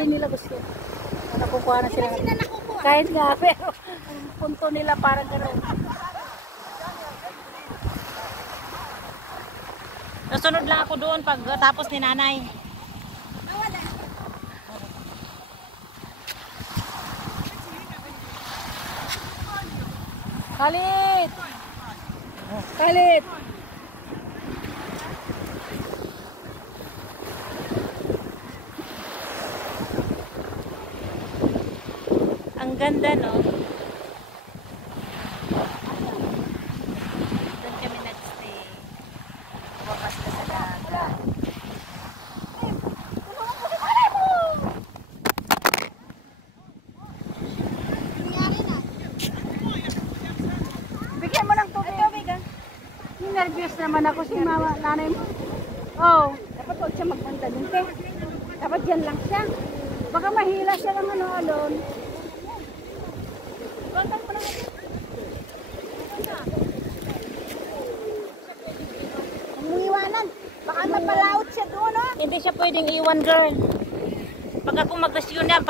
din nila gusto. Nakukuha na sila. Kahit nga, pero ang punto nila parang gano'n. Nasunod lang ako doon pag tapos ni nanay. Kalit! Kalit! Ang ganda, no? Doon kami nag-stay. Bumapas ka sa dagat. Bigyan mo ng tubig. Nervous naman ako si mama, nanay mo. Oh, dapat huwag siya magpunta dun, te. Dapat dyan lang siya. Baka mahila siya ng alon. Bantang mo na natin. Umiwanan. Baka mapalaot siya doon, oh. Hindi siya pwedeng iwan, girl. Pag ako magdasyon yan,